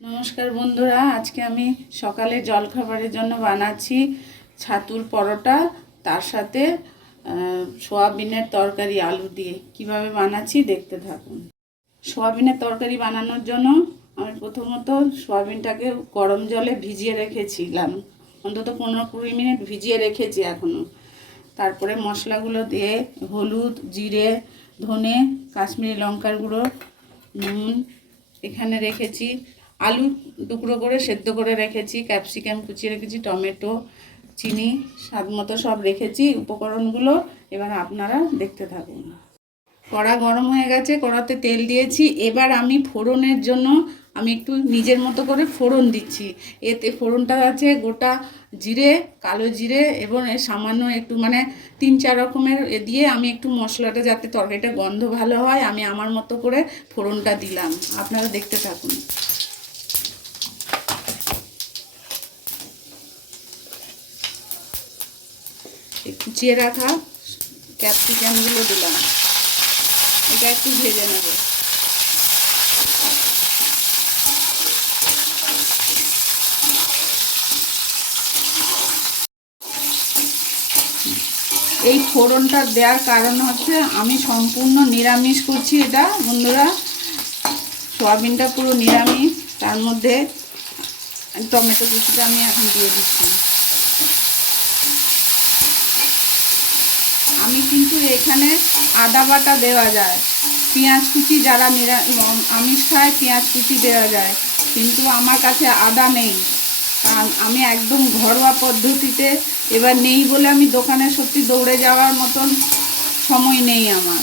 নমস্কার বন্ধুরা, আজকে আমি সকালে জলখাবারের জন্য বানাচ্ছি ছাতুর পরোটা, তার সাথে সোয়াবিনের তরকারি আলু দিয়ে। কিভাবে বানাচ্ছি দেখতে থাকুন। সোয়াবিনের তরকারি বানানোর জন্য আমি প্রথমত সোয়াবিনটাকে গরম জলে ভিজিয়ে রেখেছিলাম, অন্তত 15-20 মিনিট ভিজিয়ে রেখেছি এখনও। তারপরে মশলাগুলো দিয়ে হলুদ, জিরে, ধনে, কাশ্মীরি লঙ্কার গুঁড়ো, নুন এখানে রেখেছি। আলু টুকরো করে সেদ্ধ করে রেখেছি, ক্যাপসিকাম কুচিয়ে রেখেছি, টমেটো, চিনি স্বাদ মতো সব রেখেছি উপকরণগুলো। এবার আপনারা দেখতে থাকুন। কড়া গরম হয়ে গেছে, কড়াতে তেল দিয়েছি। এবার আমি ফোড়নের জন্য আমি একটু নিজের মতো করে ফোড়ন দিচ্ছি। এতে ফোড়নটা আছে গোটা জিরে, কালো জিরে এবং সামান্য একটু 3-4 রকমের দিয়ে আমি একটু মশলাটা, যাতে তরকারিটা গন্ধ ভালো হয়, আমি আমার মতো করে ফোড়নটা দিলাম। আপনারা দেখতে থাকুন। কুচিয়ে রাখা ক্যাপসিকামগুলো দিলাম, এটা একটু ভেজে নেব। এই ফোড়নটা দেওয়ার কারণ হচ্ছে আমি সম্পূর্ণ নিরামিষ করছি এটা বন্ধুরা। সয়াবিনটা পুরো নিরামিষ, তার মধ্যে টমেটো কুচিটা আমি এখন দিয়ে দিচ্ছি। আমি কিন্তু এখানে আদা বাটা দেওয়া যায়, পেঁয়াজ কুচি, যারা আমিষ খায় পেঁয়াজ কুচি দেওয়া যায়, কিন্তু আমার কাছে আদা নেই। কারণ আমি একদম ঘরোয়া পদ্ধতিতে, এবার নেই বলে আমি দোকানে সত্যি দৌড়ে যাওয়ার মতন সময় নেই আমার।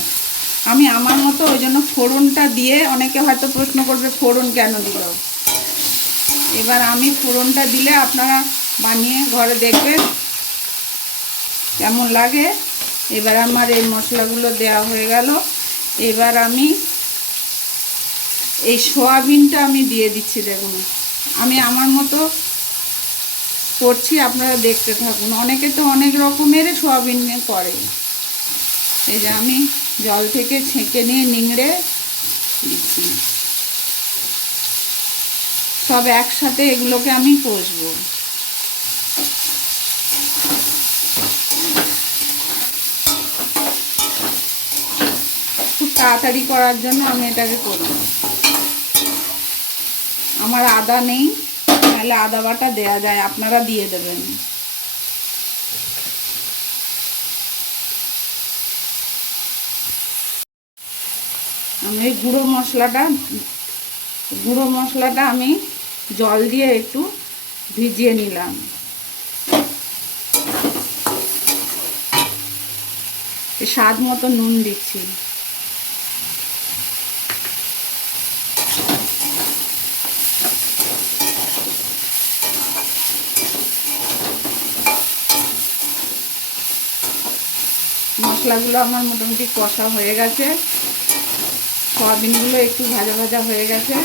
আমি আমার মতো ওই জন্য ফোড়নটা দিয়ে, অনেকে হয়তো প্রশ্ন করবে ফোড়ন কেন দিল। এবার আমি ফোড়নটা দিলে আপনারা বানিয়ে ঘরে দেখবেন কেমন লাগে। এবার আমার এই মশলাগুলো দেওয়া হয়ে গেল। এবার আমি এই সয়াবিনটা আমি দিয়ে দিচ্ছি। দেখুন আমি আমার মতো করছি, আপনারা দেখতে থাকুন। অনেকে তো অনেক রকমের সয়াবিন করে। এই যে আমি জল থেকে ছেঁকে নিয়ে নিংড়ে দিচ্ছি। সব একসাথে এগুলোকে আমি কষবো। খুব তাড়াতাড়ি করার জন্য আমি এটাকে করব। আমার আদা নেই, তাহলে আদা বাটা দেওয়া যায়, আপনারা দিয়ে দেবেন। আমি গুঁড়ো মশলাটা আমি জল দিয়ে একটু ভিজিয়ে নিলাম। স্বাদ মতো নুন দিচ্ছি। মশলাগুলো আমার মোটামুটি কষা হয়ে গেছে, সয়াবিনগুলো একটু ভাজা ভাজা হয়ে গেছে।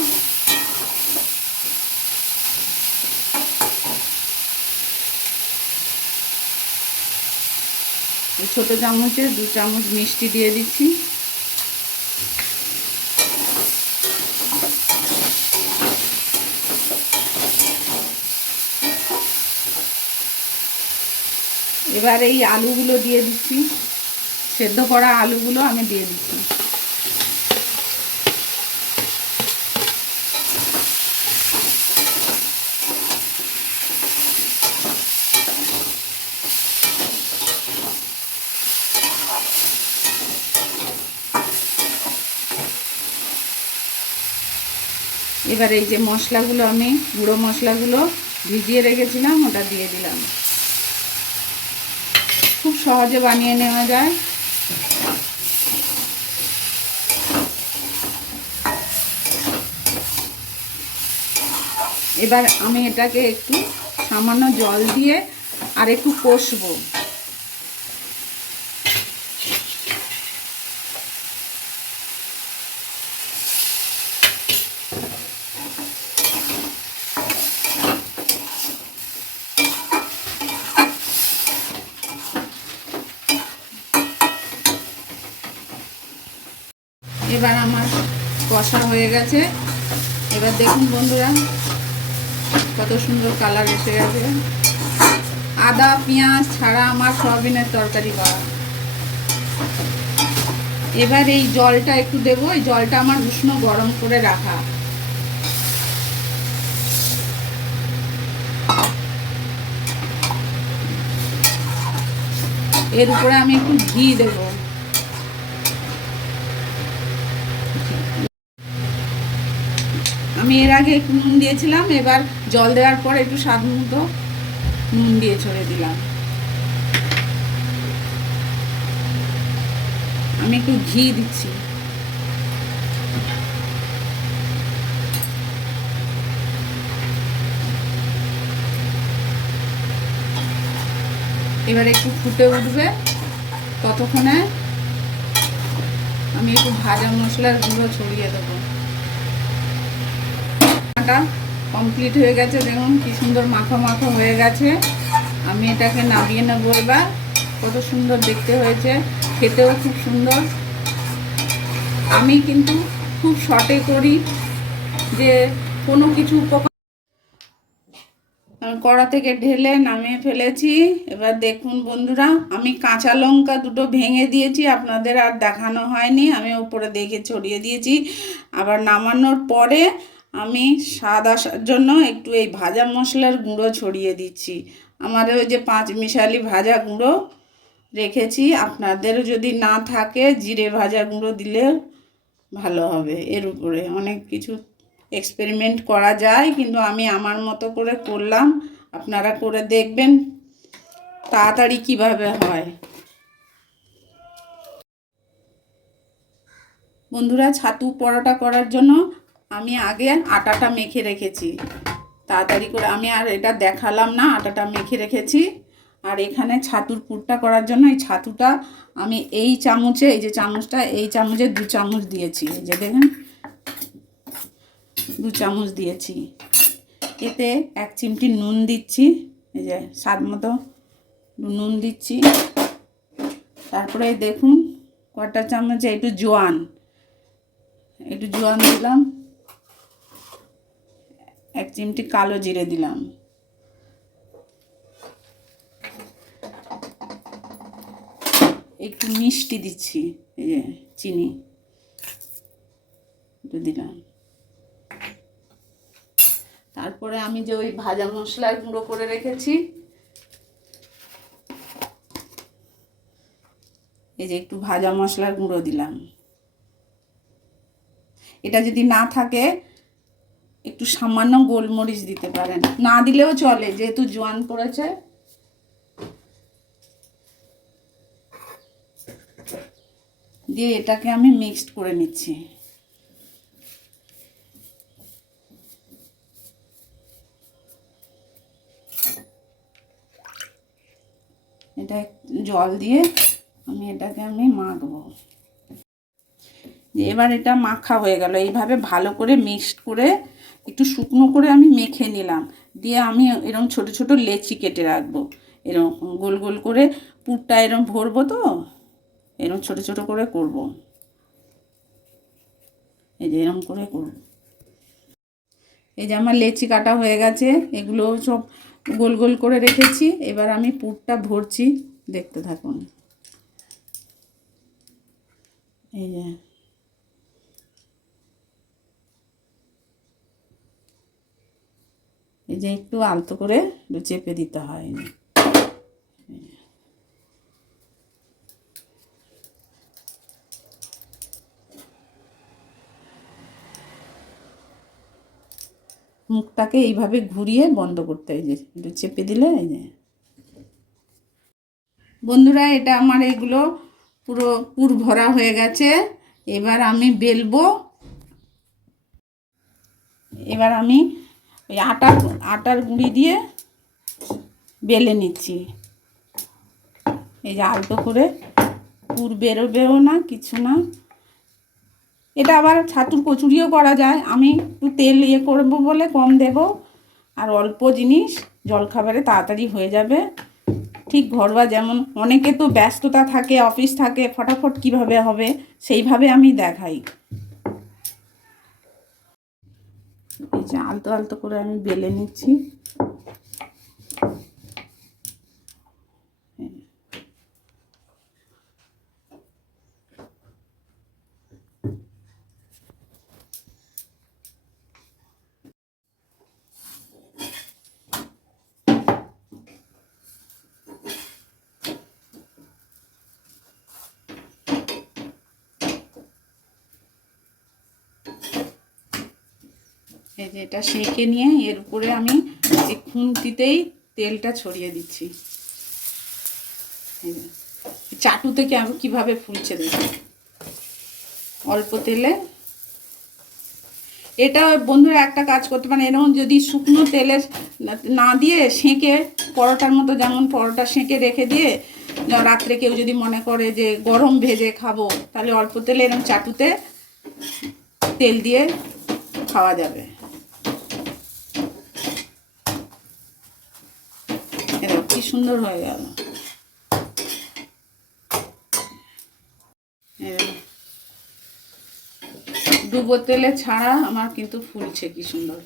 ছোটো চামচে 2 চামচ মিষ্টি দিয়ে দিচ্ছি। এবার এই আলুগুলো দিয়ে দিচ্ছি, সেদ্ধ করা আলুগুলো আমি দিয়ে দিচ্ছি। এবার এই যে মশলাগুলো, আমি গুঁড়ো মশলাগুলো ভিজিয়ে রেখেছিলাম, ওটা দিয়ে দিলাম। খুব সহজে বানিয়ে নেওয়া যায়। এবার আমি এটাকে একটু সামান্য জল দিয়ে আর একটু কষবো। এবার আমার কষা হয়ে গেছে। এবার দেখুন বন্ধুরা কত সুন্দর কালার এসে গেছে। আদা পেঁয়াজ ছাড়া আমার সয়াবিনের তরকারি করা। এবার এই জলটা একটু দেবো, এই জলটা আমার উষ্ণ গরম করে রাখা। এর উপরে আমি একটু ঘি দেব। আমি এর আগে একটু নুন দিয়েছিলাম, এবার জল দেওয়ার পর একটু স্বাদ মতো নুন দিয়ে ছড়িয়ে দিলাম। আমি একটু ঘি দিচ্ছি। এবার একটু ফুটে উঠবে, ততক্ষণে আমি একটু ভাজা মশলার গুঁড়ো ছড়িয়ে দেবো। কমপ্লিট হয়ে গেছে, দেখুন কি সুন্দর মাখো মাখো হয়ে গেছে। আমি এটাকে নামিয়ে নেবো। এবার কত সুন্দর দেখতে হয়েছে, খেতেও খুব সুন্দর। আমি কিন্তু খুব শর্টে করি, যে কোনো কিছু কড়া থেকে ঢেলে নামিয়ে ফেলেছি। এবার দেখুন বন্ধুরা, আমি কাঁচা লঙ্কা দুটো ভেঙে দিয়েছি, আপনাদের আর দেখানো হয়নি, আমি উপরে দেখে ছড়িয়ে দিয়েছি। আবার নামানোর পরে আমি স্বাদ আসার জন্য একটু এই ভাজা মশলার গুঁড়ো ছড়িয়ে দিচ্ছি। আমার ওই যে 5 মিশালি ভাজা গুঁড়ো রেখেছি, আপনাদেরও যদি না থাকে জিরে ভাজা গুঁড়ো দিলে ভালো হবে। এর উপরে অনেক কিছু এক্সপেরিমেন্ট করা যায়, কিন্তু আমি আমার মতো করে করলাম। আপনারা করে দেখবেন তাড়াতাড়ি কিভাবে হয়। বন্ধুরা, ছাতু পরোটা করার জন্য আমি আগে আটাটা মেখে রেখেছি তাড়াতাড়ি করে। আমি আর এটা দেখালাম না, আটাটা মেখে রেখেছি। আর এখানে ছাতুর পুরটা করার জন্য এই ছাতুটা আমি এই চামচে, এই যে চামচটা, এই চামচে 2 চামচ দিয়েছি। এই যে দেখেন 2 চামচ দিয়েছি। এতে 1 চিমটি নুন দিচ্ছি, এই যে স্বাদ মতো নুন দিচ্ছি। তারপরে দেখুন কটা চামচে একটু জোয়ান দিলাম। 1 চিমটি কালো জিরে দিলাম। একটু মিষ্টি দিচ্ছি, এই যে চিনি একটু দিলাম। তারপরে আমি যে ওই ভাজা মশলার গুঁড়ো করে রেখেছি, এই যে একটু ভাজা মশলার গুঁড়ো দিলাম। এটা যদি না থাকে একটু সামান্য গোলমরিচ দিতে পারেন, না দিলেও চলে যেহেতু জোয়ান পড়েছে। দিয়ে এটাকে আমি মিক্সড করে নিচ্ছি। এটা জল দিয়ে এটাকে আমি মাখবো। এবার এটা মাখা হয়ে গেল। এইভাবে ভালো করে মিক্সড করে একটু শুকনো করে আমি মেখে নিলাম। দিয়ে আমি এরকম ছোট ছোট লেচি কেটে রাখবো। এরকম গোল গোল করে পুরটা এরকম ভরবো, তো এরকম ছোট ছোট করে করব। এই যে এরকম করে করব। এই যে আমার লেচি কাটা হয়ে গেছে, এগুলো সব গোল গোল করে রেখেছি। এবার আমি পুরটা ভরছি, দেখতে থাকুন। এই যে একটু আলতো করে চেপে দিতে হয়। মুখটাকে এইভাবে ঘুরিয়ে বন্ধ করতে হয়, যে একটু চেপে দিলে। এই যে বন্ধুরা, এটা আমার এগুলো পুরো পুর ভরা হয়ে গেছে। এবার আমি বেলবো। এবার আমি ওই আটার গুঁড়ি দিয়ে বেলে নিচ্ছি। এই যে আলতো করে, পুর বেরোবেও না, কিছু না। এটা আবার ছাতুর কচুরিও করা যায়। আমি একটু তেল করবো বলে কম দেব, আর অল্প জিনিস জলখাবারে তাড়াতাড়ি হয়ে যাবে। ঠিক ঘরোয়া, যেমন অনেকে তো ব্যস্ততা থাকে, অফিস থাকে, ফটাফট কিভাবে হবে সেইভাবে আমি দেখাই। যে আলতো আলতো করে আমি বেলে নিচ্ছি। এই যে এটা সেঁকে নিয়ে এর উপরে আমি এই খুন্তিতেই তেলটা ছড়িয়ে দিচ্ছি। চাটু থেকে আমি কীভাবে ফুলছে দেখি, অল্প তেলে। এটা বন্ধুরা একটা কাজ করতে পারেন, এরকম যদি শুকনো তেলে না দিয়ে সেঁকে পরোটার মতো, যেমন পরোটা সেঁকে রেখে দিয়ে রাত্রে কেউ যদি মনে করে যে গরম ভেজে খাবো, তাহলে অল্প তেলে এরকম চাটুতে তেল দিয়ে খাওয়া যাবে। কি সুন্দর হয়ে গেল। ডুবো তেলে ছাড়া আমার কিন্তু ফুলছে কি সুন্দর।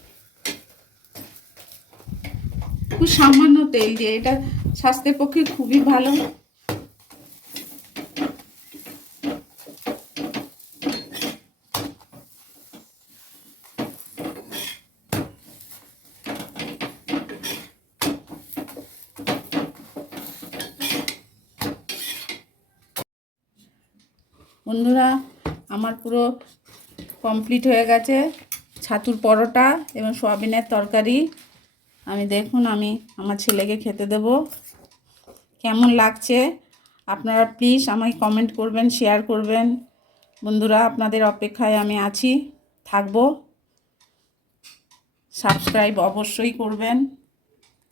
খুব সামান্য তেল দিয়ে, এটা স্বাস্থ্যের পক্ষে খুবই ভালো। বন্ধুরা আমার পুরো কমপ্লিট হয়ে গেছে ছাতুর পরোটা এবং সয়াবিনের তরকারি। আমি দেখুন আমি আমার ছেলেকে খেতে দেব। কেমন লাগছে আপনারা প্লিজ আমাকে কমেন্ট করবেন, শেয়ার করবেন। বন্ধুরা আপনাদের অপেক্ষায় আমি আছি, থাকবো। সাবস্ক্রাইব অবশ্যই করবেন।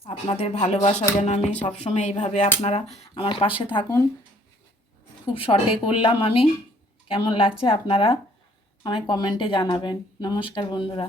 আপনাদের ভালোবাসা যেন আমি সবসময় এইভাবে আপনারা আমার পাশে থাকুন। খুব শর্টে করলাম আমি, কেমন লাগছে আপনারা আমায় কমেন্টে জানাবেন। নমস্কার বন্ধুরা।